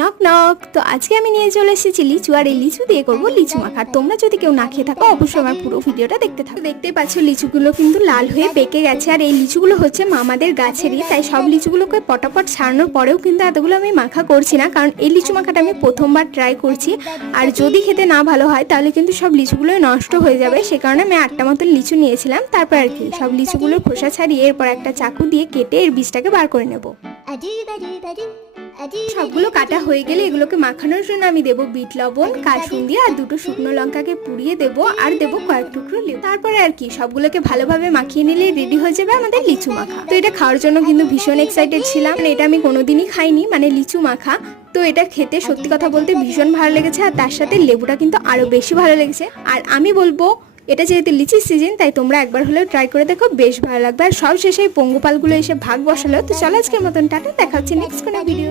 Knock knock. তো আজকে আমি নিয়ে চলে এসেছি লিচু, আর এই লিচু দিয়ে করবো লিচু মাখা। আর তোমরা যদি কেউ না খেয়ে থাকো অবশ্যই আমার পুরো ভিডিওটা দেখতে থাকো। দেখতেই পাচ্ছ লিচুগুলো কিন্তু লাল হয়ে পেকে গেছে, আর এই লিচুগুলো হচ্ছে মামাদের গাছেরই, তাই সব লিচুগুলোকে পটাপট ছাড়ানোর পরেও কিন্তু এতগুলো আমি মাখা করছি না, কারণ এই লিচু মাখাটা আমি প্রথমবার ট্রাই করছি। আর যদি খেতে না ভালো হয় তাহলে কিন্তু সব লিচুগুলো নষ্ট হয়ে যাবে, সে কারণে আমি 8টা মতো লিচু নিয়েছিলাম। তারপর আর কি সব লিচুগুলোর খোসা ছাড়িয়ে এরপর একটা চাকু দিয়ে কেটে এর বীজটাকে বার করে নেব। সবগুলো কাটা হয়ে গেলে এগুলোকে মাখানোর জন্য আমি দেবো বিট লবণ, কাসুন্দি আর 2টো শুকনো লঙ্কাকে পুড়িয়ে দেবো, আর দেবো কয়েক টুকরো লেবু। তারপরে আর কি সবগুলোকে ভালোভাবে মাখিয়ে নিলে রেডি হয়ে যাবে আমাদের লিচু মাখা। তো এটা খাওয়ার জন্য কিন্তু ভীষণ এক্সাইটেড ছিলাম, এটা আমি কোনোদিনই খাইনি, মানে লিচু মাখা। তো এটা খেতে সত্যি কথা বলতে ভীষণ ভালো লেগেছে, আর তার সাথে লেবুটা কিন্তু আরো বেশি ভালো লেগেছে। আর আমি বলবো এটা যেহেতু লিচির সিজন, তাই তোমরা একবার হলেও ট্রাই করে দেখো, বেশ ভালো লাগবে। আর সব শেষে পঙ্গপালগুলো এসে ভাগ বসালো। তো চলো আজকের মতন টাটা, দেখা হচ্ছে নেক্সট কোনো ভিডিও।